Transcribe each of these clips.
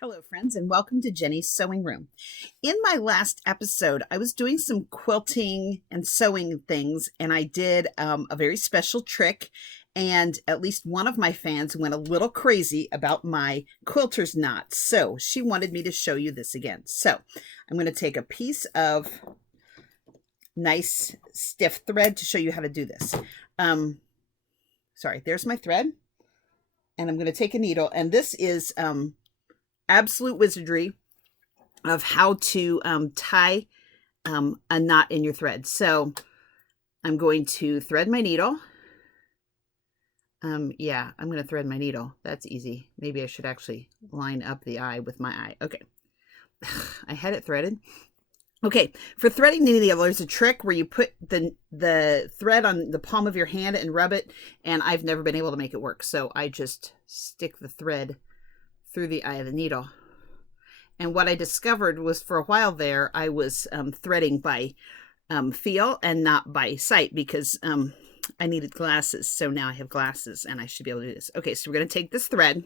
Hello, friends, and welcome to Jenny's Sewing Room. In my last episode, I was doing some quilting and sewing things, and I did a very special trick, and at least one of my fans went a little crazy about my quilter's knot, so she wanted me to show you this again. So I'm going to take a piece of nice stiff thread to show you how to do this. Sorry, there's my thread, and I'm going to take a needle, and this is absolute wizardry of how to tie a knot in your thread. So I'm going to thread my needle. Yeah, I'm going to thread my needle. That's easy. Maybe I should actually line up the eye with my eye. Okay. I had it threaded. Okay, for threading the needle, there's a trick where you put the thread on the palm of your hand and rub it, and I've never been able to make it work. So I just stick the thread through the eye of the needle. And what I discovered was, for a while there, I was threading by feel and not by sight, because I needed glasses. So now I have glasses and I should be able to do this. Okay, so we're going to take this thread,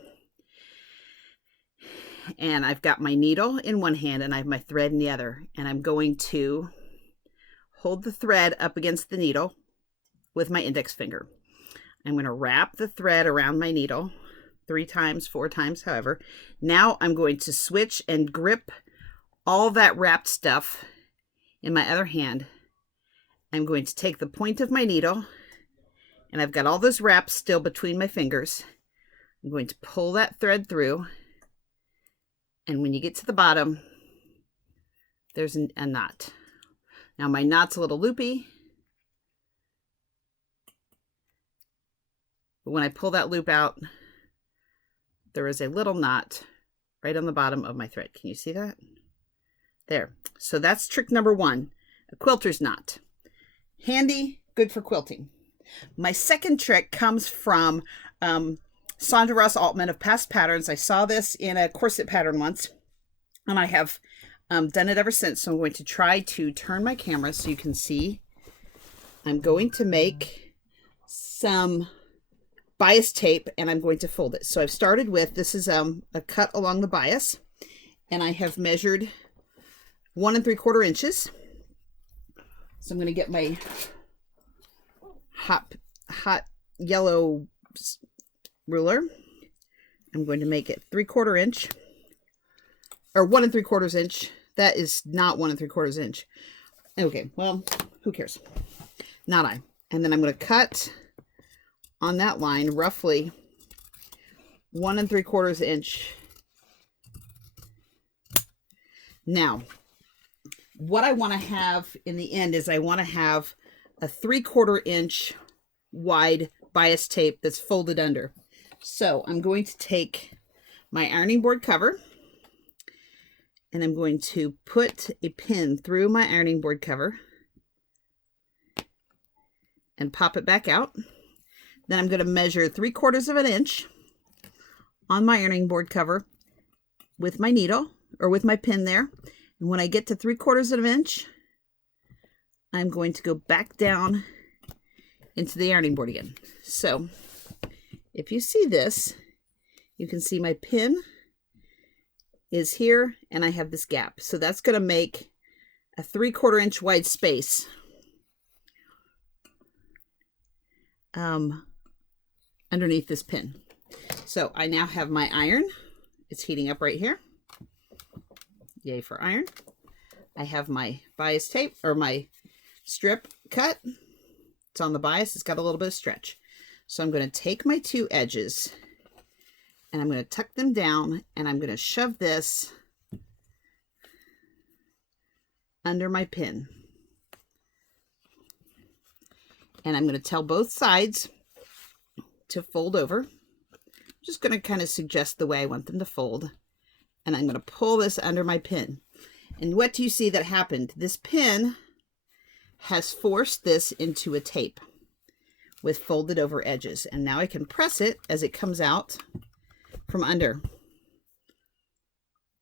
and I've got my needle in one hand and I have my thread in the other, and I'm going to hold the thread up against the needle with my index finger. I'm going to wrap the thread around my needle 3 times, 4 times, however. Now I'm going to switch and grip all that wrapped stuff in my other hand. I'm going to take the point of my needle, and I've got all those wraps still between my fingers. I'm going to pull that thread through, and when you get to the bottom, there's a knot. Now my knot's a little loopy, but when I pull that loop out, there is a little knot right on the bottom of my thread. Can you see that? There. So that's trick number 1, a quilter's knot. Handy, good for quilting. My second trick comes from Sandra Ross Altman of Past Patterns. I saw this in a corset pattern once, and I have done it ever since. So I'm going to try to turn my camera so you can see. I'm going to make some bias tape, and I'm going to fold it. So I've started with, this is a cut along the bias, and I have measured 1 3/4 inches. So I'm going to get my hot yellow ruler. I'm going to make it 3/4 inch, or 1 3/4 inch. That is not 1 3/4 inch. Okay, well, who cares? Not I. And then I'm going to cut on that line roughly 1 3/4 inch. Now, what I want to have in the end is I want to have a 3/4 inch wide bias tape that's folded under. So I'm going to take my ironing board cover, and I'm going to put a pin through my ironing board cover and pop it back out. Then I'm going to measure 3/4 inch on my ironing board cover with my needle, or with my pin there. And when I get to 3/4 inch, I'm going to go back down into the ironing board again. So if you see this, you can see my pin is here, and I have this gap. So that's going to make a 3/4 inch wide space underneath this pin. So I now have my iron. It's heating up right here. Yay for iron. I have my bias tape, or my strip cut. It's on the bias. It's got a little bit of stretch. So I'm going to take my 2 edges, and I'm going to tuck them down, and I'm going to shove this under my pin. And I'm going to tell both sides to fold over. I'm just going to kind of suggest the way I want them to fold. And I'm going to pull this under my pin. And what do you see that happened? This pin has forced this into a tape with folded over edges. And now I can press it as it comes out from under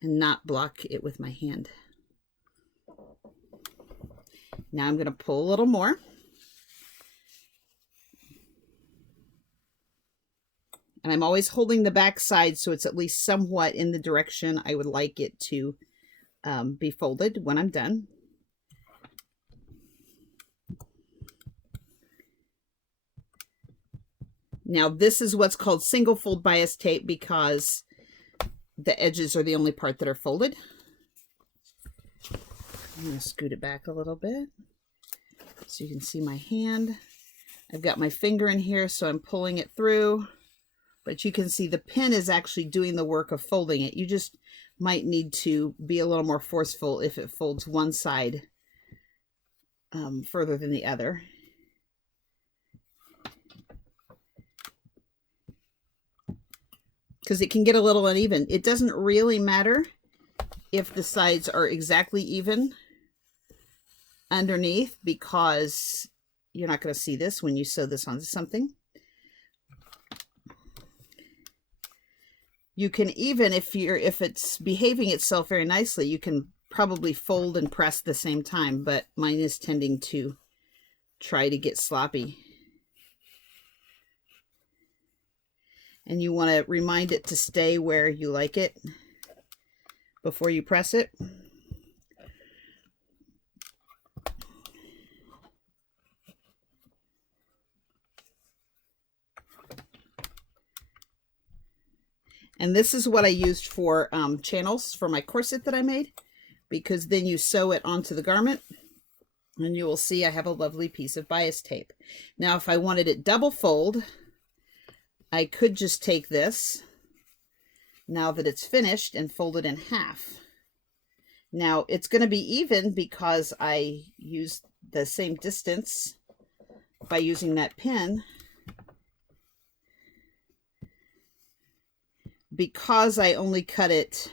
and not block it with my hand. Now I'm going to pull a little more. And I'm always holding the back side so it's at least somewhat in the direction I would like it to be folded when I'm done. Now this is what's called single fold bias tape because the edges are the only part that are folded. I'm going to scoot it back a little bit so you can see my hand. I've got my finger in here, so I'm pulling it through, but you can see the pin is actually doing the work of folding it. You just might need to be a little more forceful if it folds one side further than the other. Because it can get a little uneven. It doesn't really matter if the sides are exactly even underneath, because you're not going to see this when you sew this onto something. You can even, if it's behaving itself very nicely, you can probably fold and press at the same time, but mine is tending to try to get sloppy. And you want to remind it to stay where you like it before you press it. And this is what I used for channels for my corset that I made, because then you sew it onto the garment and you will see I have a lovely piece of bias tape. Now, if I wanted it double fold, I could just take this, now that it's finished, and fold it in half. Now, it's going to be even because I used the same distance by using that pin. Because I only cut it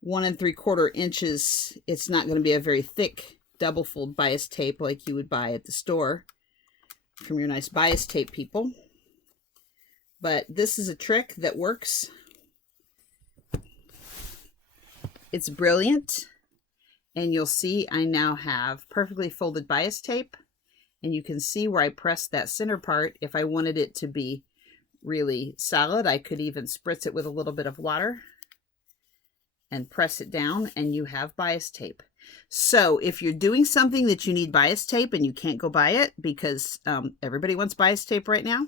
1 3/4 inches, it's not going to be a very thick double fold bias tape like you would buy at the store from your nice bias tape people. But this is a trick that works. It's brilliant. And you'll see I now have perfectly folded bias tape. And you can see where I pressed that center part. If I wanted it to be really solid, I could even spritz it with a little bit of water and press it down, and you have bias tape. So if you're doing something that you need bias tape and you can't go buy it because everybody wants bias tape right now,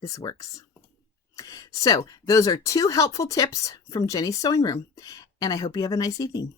this works. So those are 2 helpful tips from Jenny's Sewing Room, and I hope you have a nice evening.